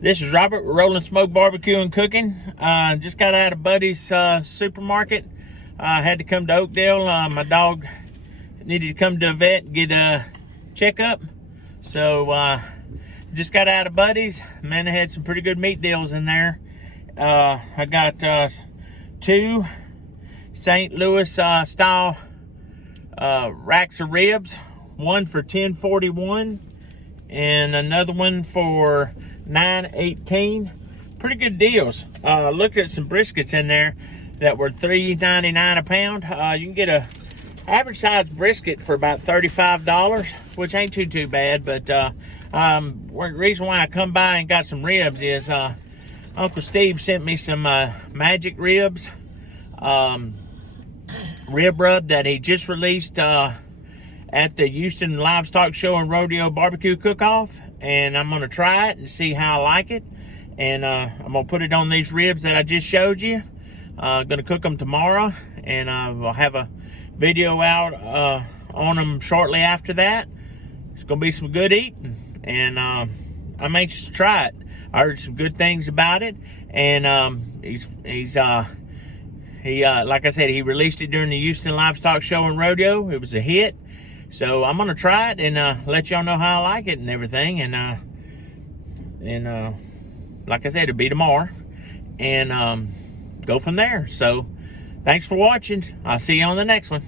This is Robert. We're rolling smoke barbecue and cooking. Just got out of Buddy's supermarket. Had to come to Oakdale. My dog needed to come to a vet and get a checkup. So just got out of Buddy's. Man, they had some pretty good meat deals in there. I got 2 St. Louis style racks of ribs. One for $10.41 and another one for $9.18. Pretty good deals. Looked at some briskets in there that were $3.99 a pound. You can get a average size brisket for about $35, which ain't too bad. But the reason why I come by and got some ribs is Uncle Steve sent me some magic ribs, rib rub that he just released at the Houston Livestock Show and Rodeo Barbecue Cook-Off. And I'm going to try it and see how I like it. And I'm going to put it on these ribs that I just showed you. Going to cook them tomorrow. And we'll have a video out on them shortly after that. It's going to be some good eating. And I'm anxious to try it. I heard some good things about it. And like I said, he released it during the Houston Livestock Show and Rodeo. It was a hit. So I'm gonna try it and let y'all know how I like it and everything. And like I said, it'll be tomorrow, and go from there. So thanks for watching. I'll see you on the next one.